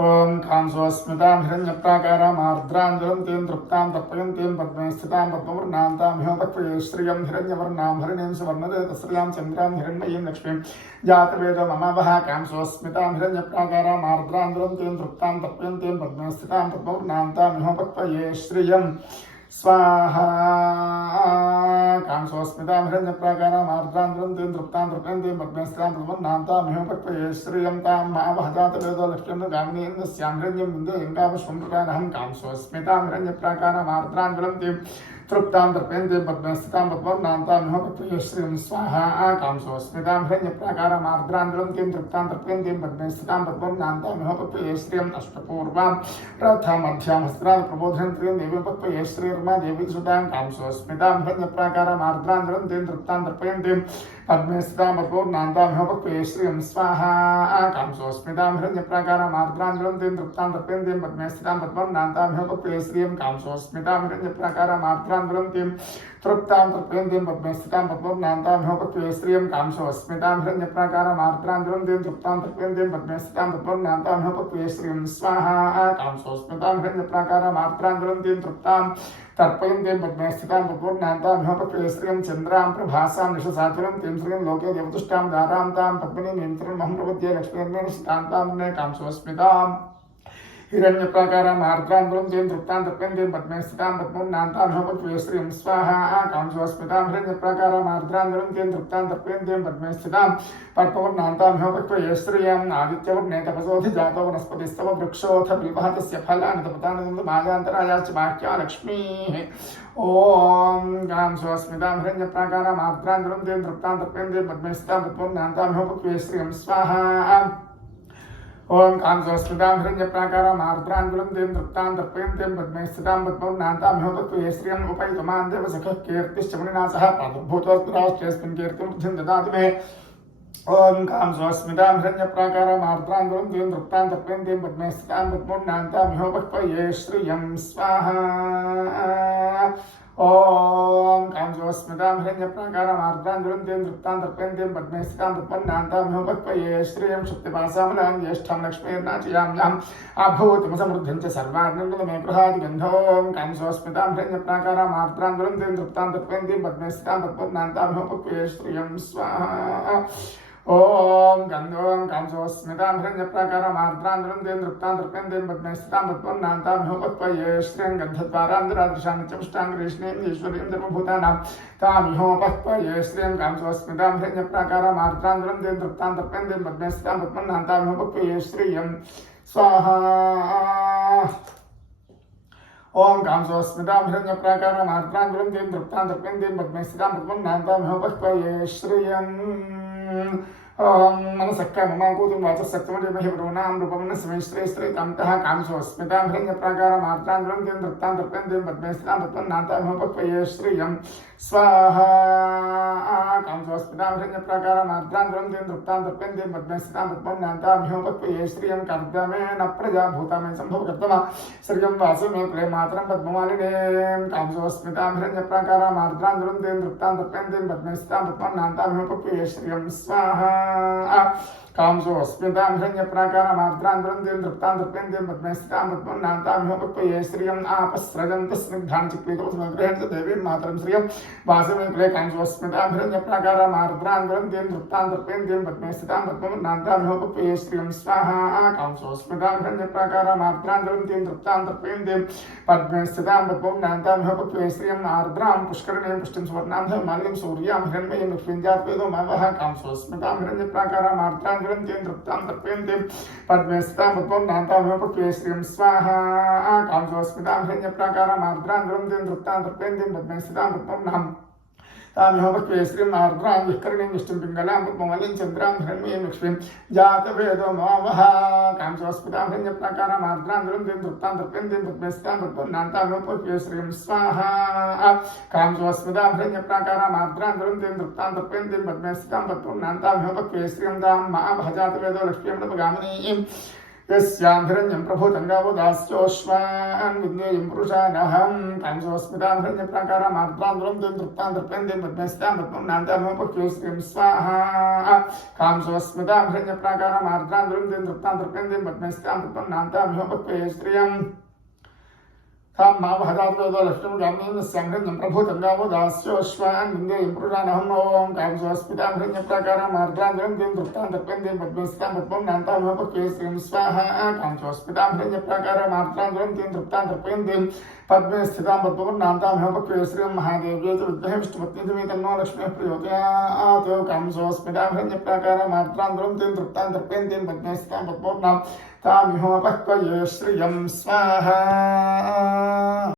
ఓం కాంసోస్మితాం హిరణ్యప్రాకారామార్ద్రాంజలం తేం తృప్తాం తప్పయంతేం పద్మే స్థితాం పద్మవర్ణాం తామిహోపక్వయే శ్రియం హిరణ్యవర్ణాం హరిణీం సువర్ణదే తస్రయాం చంద్రాం హిరణ్మయీం లక్ష్మీం జాతవేదో మమావహ కాంసోస్మితాం హిరణ్యప్రాకారామార్ద్రాంజలం తేం తృప్తాం తప్పయంతేం పద్మే స్థితాం పద్మవర్ణాం తామిహోపక్వయే శ్రియం स्वाहा कांसोस्मितां हिरण्यप्राकारामार्द्रांद्रं तें तृप्तां तृप्यन्तीं पद्मेस्तां प्रमन्नान्तामिहोपक्वये श्रियं तां मावहजातवेदो लक्ष्म्यं गामिनीन्द्रस्यां हिरण्यं विन्दे कामश्वं प्रकानहं कांसोस्मितां हिरण्यप्राकारामार्द्रांद्रं तें तृप्तां तृप्यन्तीं पद्मेस्तां पद्मवर्णान्तामिहोपक्वये श्रियं स्वाहा कांसोस्मितां हिरण्यप्राकारामार्द्रांद्रं तें तृप्तां तृप्यन्तीं पद्मेस्तां पद्मवर्णान्तामिहोपक्वये श्रियं अष्टपूर्वां रथमध्यां हस्त्रां प्रबोधयन्त्रीं देवीपक्वये श्रियं देवी सुतां कांसोस्मितां हिरण्यप्राकारामार्द्रांद्रं तें तृप्तां तृप्यन्तीं पद्मेस्तां पद्मवर्णान्तामिहोपक्वये श्रियं स्वाहा कांसोस्मितां हिरण्यप्राकारामार्द्रांद्रं तें तृप्तां तृप्यन्तीं पद्मेस्तां पद्मवर्णान्तामिहोपक्वये श्रियं कांसोस्मितां हिरण्यप्राकारामार्द्रांद्रं तें तृप्तां तृप्यन्तीं पद्मेस्तां पद्मवर्णान्तामिहोपक्वये श्रियं कांसोस्मितां हिरण्यप्राकारामार्द्रांद्रं तें तृप्तां तृप्यन्तीं पद्मेस्तां पद्मवर्णान्तामिहोपक्वये श्रियं स्वाहा कांसोस्मितां हिरण्यप्राकारामार्द्रांद्रं तें तृप्तां तर्पयन्तीं पद्मेस्तां पद्मवर्णान्तामिहोपक्वये श्रियं चन्द्रां प्रभासां निशसाचलं तें श्रियं लोके देवतुष्टां दारां तां पद्मिनीं महं प्रपद्ये लक्ष्मीर्मेण स्तान्तां कांसोस्मितां हिरण्यप्राकारामार्द्रांद्रं तें तृप्तां तृप्यन्तीं पद्मेस्तां पद्मवर्णान्तामिहोपक्वये श्रियं स्वाहा कांसोस्मितां हिरण्यप्राकारामार्द्रांद्रं तें तृप्तां तृप्यन्तीं पद्मेस्तां पद्मवर्णान्तामिहोपक्वये श्रियं आदित्यवर्णे तपसोऽधिजातो वनस्पतिस्तव वृक्षोऽथ बिल्वः तस्य फलानि तपतानि मायान्तरायाश्च वाक्या लक्ष्मीः ओम कांसोस्मितां हिरण्यप्राकारामार्द्रांद्रं तें तृप्तां तृप्यन्तीं पद्मेस्तां पद्मवर्णान्तामिहोपक्वये श्रियं स्वाहा ओम कांसोस्मितां हिरण्यप्राकारामार्द्रांद्रं तें तृप्तां तर्पयन्तीं पद्मेस्तां पद्मवर्णान्तामिहोपक्वये श्रियं उपैतुमां देवसखः कीर्तिश्च मुनिना सह प्रादुर्भूतोऽस्मिन् कीर्तिं वृद्धिं ददातु मे ओम कांसोस्मितां हिरण्यप्राकारामार्द्रांद्रं तें तृप्तां तर्पयन्तीं पद्मेस्तां पद्मवर्णान्तामिहोपक्वये श्रियं स्वाहा ओम कांसोस्मितां हिरण्यप्राकारामार्द्रांद्रं तें तृप्तां तर्पयन्तीं पद्मेस्तां पद्मवर्णान्तामिहोपक्वये श्रियं शुक्तिपासामलां ज्येष्ठां लक्ष्मीर्नाचयाम्याम् आभूतिमसमृद्धिं च सर्वाग्निर्मल मे गृहादि गन्धों कांसोस्मितां हिरण्यप्राकारामार्द्रांद्रं तें तृप्तां तर्पयन्तीं पद्मेस्तां पद्मवर्णान्तामिहोपक्वये श्रियं स्वाहा ओम गंधों कांसोस्मितां हिरण्यप्राकारामार्द्रांद्रं तें तृप्तां तर्पयन्तीं पद्मेस्तां पद्मवर्णान्तामिहोपक्वये श्रियं गन्धद्वारान्धरादृशां चपुष्टां कृष्णीं ईश्वरीं सर्वभूतानां तामिहोपक्वये श्रियं कांसोस्मितां हिरण्यप्राकारामार्द्रांद्रं तें तृप्तां तर्पयन्तीं पद्मेस्तां पद्मवर्णान्तामिहोपक्वये श्रियं स्वाहा ओम कांसोस्मितां हिरण्यप्राकारामार्द्रांद्रं तें तृप्तां तर्पयन्तीं पद्मेस्तां पद्मवर्णान्तामिहोपक्वये श्रियं ओम मनसक्का ममाकूतिं वाचस्सक्तमजमहि ब्रूणां रूपमनस्मै श्रेयस्त्रैतान्तः कांसोस्मितां हिरण्यप्राकारामार्द्रांद्रं तें तृप्तां तर्पयन्तीं पद्मेस्तां पद्मवर्णान्तामिहोपक्वये श्रियं स्वाहा कांसोस्मितां हिरण्यप्राकारामार्द्रांद्रं तें तृप्तां तर्पयन्तीं पद्मेस्तां पद्मवर्णान्तामिहोपक्वये श्रियं कर्दमेन प्रजा भूतामेन सम्भवकर्तमा श्रियं वासुमे कुले मातरं पद्ममालिनीं कांसोस्मितां हिरण्यप्राकारामार्द्रांद्रं तें तृप्तां तर्पयन्तीं पद्मेस्तां पद्मवर्णान्तामिहोपक्वये श्रियं स्वाहा कांसोस्मितां हिरण्यप्राकारामार्द्रांद्रं तें तृप्तां तर्पयन्तीं पद्मेस्तां पद्मवर्णान्तामिहोपक्वये श्रियं आपस्रजन्त स्निग्धां चिक्लीकरोत्समग्रहणं देवीं मातरं श्रियं वासवे कुले कांसोस्मितां हिरण्यप्राकारामार्द्रांद्रं तें तृप्तां तर्पयन्तीं पद्मेस्तां पद्मवर्णान्तामिहोपक्वये श्रियं स्वाहा कांसोस्मितां हिरण्यप्राकारामार्द्रांद्रं तें तृप्तां तर्पयन्तीं पद्मेस्तां पद्मवर्णान्तामिहोपक्वये श्रियं आर्द्रां पुष्करिणीं पुष्टिं सुवर्णां धर्माल्यं सूर्यां हिरण्मयीं लक्ष्मीं जातवेदो मवः कांसोस्मितां हिरण्यप्राकारामार्द्रांद्रं तें तृप्तां तर्पयन्तीं पद्मेस्तां पद्मवर्णान्तामिहोपक्वये श्रियं स्वाहा कांसोस्मितां हिरण्यप्राकारामार्द्रांद्रं तें तृप्तां तर्पयन्तीं पद्मेस्तां पद्मवर्णान्तामिहोपक्वये श्रियं आर्द्रां विष्करिणीं विष्णुं पिङ्गलां पद्ममालिं चन्द्रां हिरण्मयीं लक्ष्मीं जातवेदो मवः कांसोस्मितां हिरण्यप्राकारामार्द्रांद्रं तें तृप्तां तर्पयन्तीं पद्मेस्तां पद्मवर्णान्तामिहोपक्वये श्रियं स्वाहा कांसोस्मितां हिरण्यप्राकारामार्द्रांद्रं तें तृप्तां तर्पयन्तीं पद्मेस्तां पद्मवर्णान्तामिहोपक्वये श्रियं तां महाभजातवेदो लक्ष्मीं यस्यां हिरण्यं प्रभूतं गावोदास्योश्वान् विद्येयं पुरुषानहं कांसोऽस्मितां हिरण्यप्राकारामार्द्रान्दुलं दें तृप्तां तर्प्यं दें पद्मेस्तां पद्मं नान्तामोपक्यो श्रियं स्वाहा कांसोऽस्मितां हिरण्यप्राकारामार्द्रान्दुलं दें तृप्तां तर्प्यं दें पद्मेस्तां पद्मं नान्तामोपक्यो श्रियं मावहदातो लक्ष्मीं गामीं संहृण्यं प्रभूतं गावोदास्योश्वान् विन्देयं पुरुषानहं ॐ कांसोऽस्मितां हिरण्यप्राकारामार्द्रान्दुलं दें तृप्तां तर्प्यं दें पद्मेस्तां पद्मं नान्तामोपक्यो श्रियं स्वाहा कांसोऽस्मितां हिरण्यप्राकारामार्द्रान्दुलं दें तृप्तां तर्प्यं दें पद्मे स्थितां पद्मं नान्तामहोपक्यो श्रियं महादेव्यै च विद्महे विष्णुपत्नी तन्नो लक्ष्मीः प्रचोदयात् कांसोऽस्मितां हिरण्यप्राकारामार्द्रान्दुलं दें तृप्तां तर्प्यं दें पद्मे स्थितां पद्मं नान्तामहोपक्यो श्रियं स्वाहा